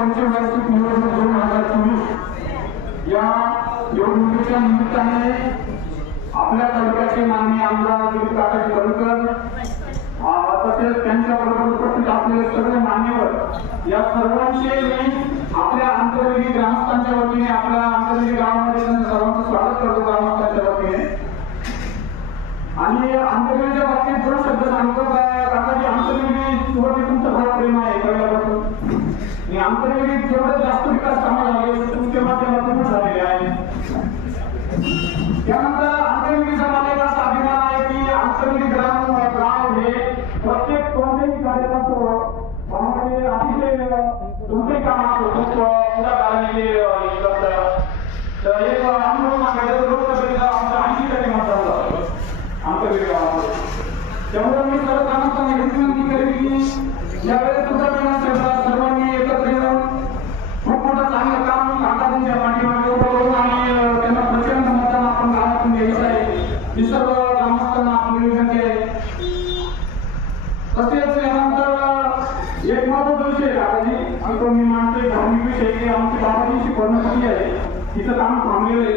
पंचवार्षिक निवडणूक 2024 या निवडणुकीच्या निमित्ताने आपल्या तालुक्याचे माननीय आमदार दिलीप काकाजी बनकर तसेच त्यांच्याबरोबर उपस्थित असलेले सर्व मान्यवर या सर्वांचे मी आपल्या आंतरवेली ग्रामस्थांच्या वतीने आपल्या आंतरवेली गावामध्ये सर्वांचं स्वागत करतो ग्रामस्थांच्या वतीने। आणि आंतरवेलीच्या बाबतीत दोन शब्द सांगतो काकाजी, आंतरवेली वरती तुमचं फार प्रेम आहे पहिल्यापासून आणि आंतरवेलीत जेवढे जास्त विकास कामं झाले तुमच्या माध्यमातून झालेले आहे। त्यानंतर आंतरवेलीचा मला एक असा अभिमान आहे की आंतरवेली गाव हे प्रत्येक कोणत्याही कार्यक्रमात अतिशय कोणतेही काम असतो पुढाकाराने तर एक अनुभव सांगायचा लोकसभेचा आमचा 80% मतदान झालं आंतरवेली गावामध्ये। त्यामुळे मी सर्व ग्रामस्थांना हेच विनंती करेन की यावेळेस सुद्धा सर्वांनी एकत्र येऊन खूप मोठं चांगलं काम काकाजींच्या पाठीमागे उभं करून आणि त्यांना प्रचंड मतदान आपण गावातून घ्यायचं आहे ही सर्व ग्रामस्थांना आपली विनंती आहे। तसेच यानंतर एक महत्त्वाचा विषय काकाजी आणि तो मी मानतोय धार्मिक विषय की आमची बाबाजींची कर्मचारी आहे तिचं काम थांबलेलं आहे।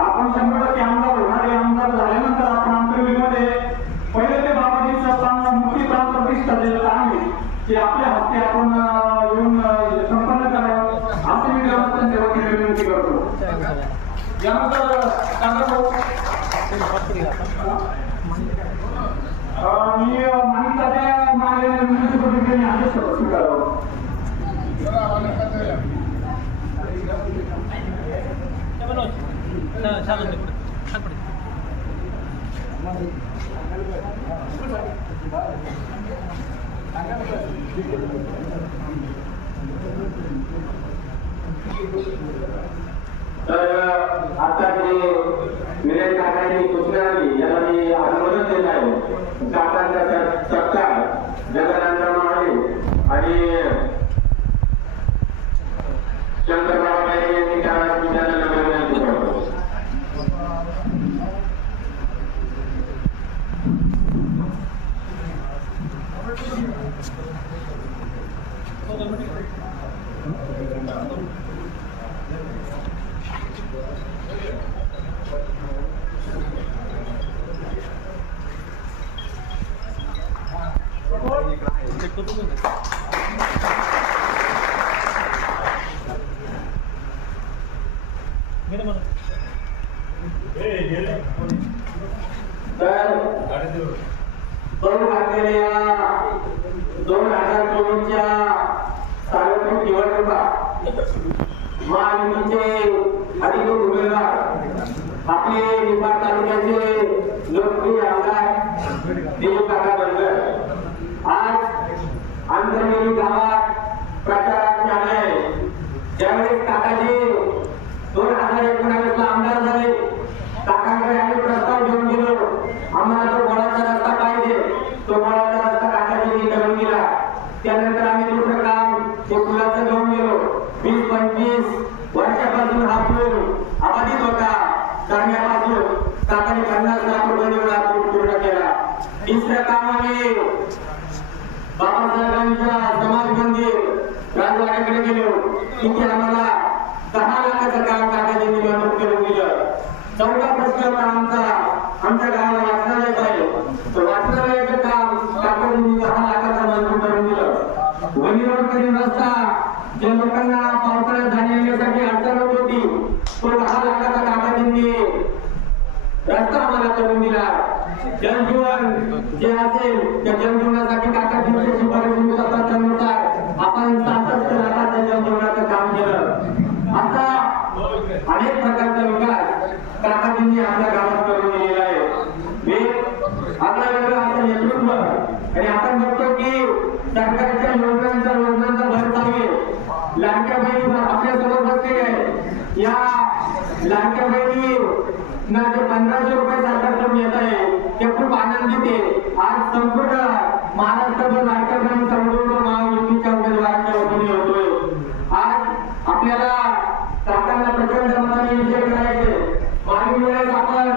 आपण 100% आमदार होणारे आमदार झाल्यानंतर आपण आंतरवेलीमध्ये पहिले ते बाबाजींचं प्राण मुक्ती प्राण प्रतिष्ठा दिलं आहे की आपल्या हस्ते आपण येऊन संपन्न करावं असं मी ग्रामस्थांच्या वतीने विनंती करतो। यानंतर मी माणसाच्या मागण्या विनंती पद्धतीने आदेश स्वीकारावा। तर आता जे मिलिंद काकांनी सूचना दिली याला मी अनुमोदन देत आहे। काकांचा सत्कार जगन्नाथ महादेव आणि शंकरबाबा यांनी त्या विद्यालयाला विनंती करतो। तर 2024च्या सार्वत्रिक निवडणुका महायुतीचे अधिकृत उमेदवार आपले निफाड तालुक्याचे लोकप्रिय आमदार दिलीप काका बनकर आज आंतरवेली गावात प्रचारात आले आहे। ज्यावेळी काकाजी 2019 ला आमदार झाले काकांकडे आम्ही प्रस्ताव घेऊन गेलो आम्हाला तो गोळाचा रस्ता पाहिजे तो गोळाचा रस्ता काकाजींनी करून दिला। त्यानंतर आम्ही दुसरं काम ते पुलाचं घेऊन गेलो 20-25 वर्षापासून हा पूल अबाधित होता करण्यापासून काकांनी 50 लाख रुपये पूल पूर्ण केला। तिसरं काम आम्ही बाबासाहेबांच्या समाज मंदिर राजवाड्याकडे गेलो तिथे आम्हाला 10 लाखाचं काम काकाजींनी मंजूर करून दिलं। चौथा प्रश्न होता आमच्या गावाला वाचनालय पाहिजे तर वाचनालयाचं काम काकाजींनी 10 लाखाचं मंजूर करून दिलं। वणीरोडकडील रस्ता ज्या लोकांना पावसाळ्यात जाण्यासाठी अडचण होत होती तो 10 लाखाचा काकाजींनी रस्ता आम्हाला करून दिला। जनजीवन जे असेल त्या जनजीवनासाठी काकाजींच्या शिफारशीनुसार आपण 66 लाखाचं जनजीवनाचं काम केलं। असा अनेक प्रकारचा विकास काकाजींनी आपल्या गावात करून दिलेला आहे। आपल्या वेगळं असं नेतृत्व आणि आपण बघतो की सरकारच्या योजनांचा भर चालू आहे। लाडक्या बहिणी आपल्या समोर बसलेले आहे या लाडक्या बहिणी ना जे 1500 रुपये सरकारकडून येत आहे ते खूप आनंदित आहे। आज संपूर्ण महाराष्ट्रातून लाडक्या बहिणी संपूर्ण महायुतीच्या उमेदवारांच्या वतीने होतोय। आज आपल्याला काकांना प्रचंड मताने विजय करायचे मागील वेळेस आपण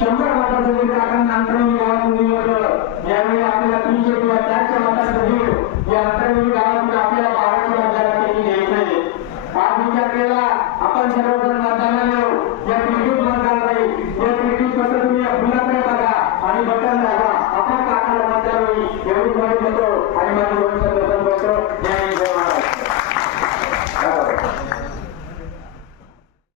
100 मतांचं काकांना अंतरवेली गावातून दिलं होतं यावेळी आपल्याला 300 किंवा 400 मतांचं लीड या अंतरवेली गावातून आपल्याला 1200 मतदारांपैकी घ्यायचं आहे। तारखेला आपण सर्वजण मतदानाला येऊ. या खिडकीत मतदान राहील. या खिडकीत कसं तुम्ही या फुलाकडे बघा आणि बटन दाबा. आपण काकाला मतदान होईल एवढी माहिती देतो आणि माझी दोन शब्द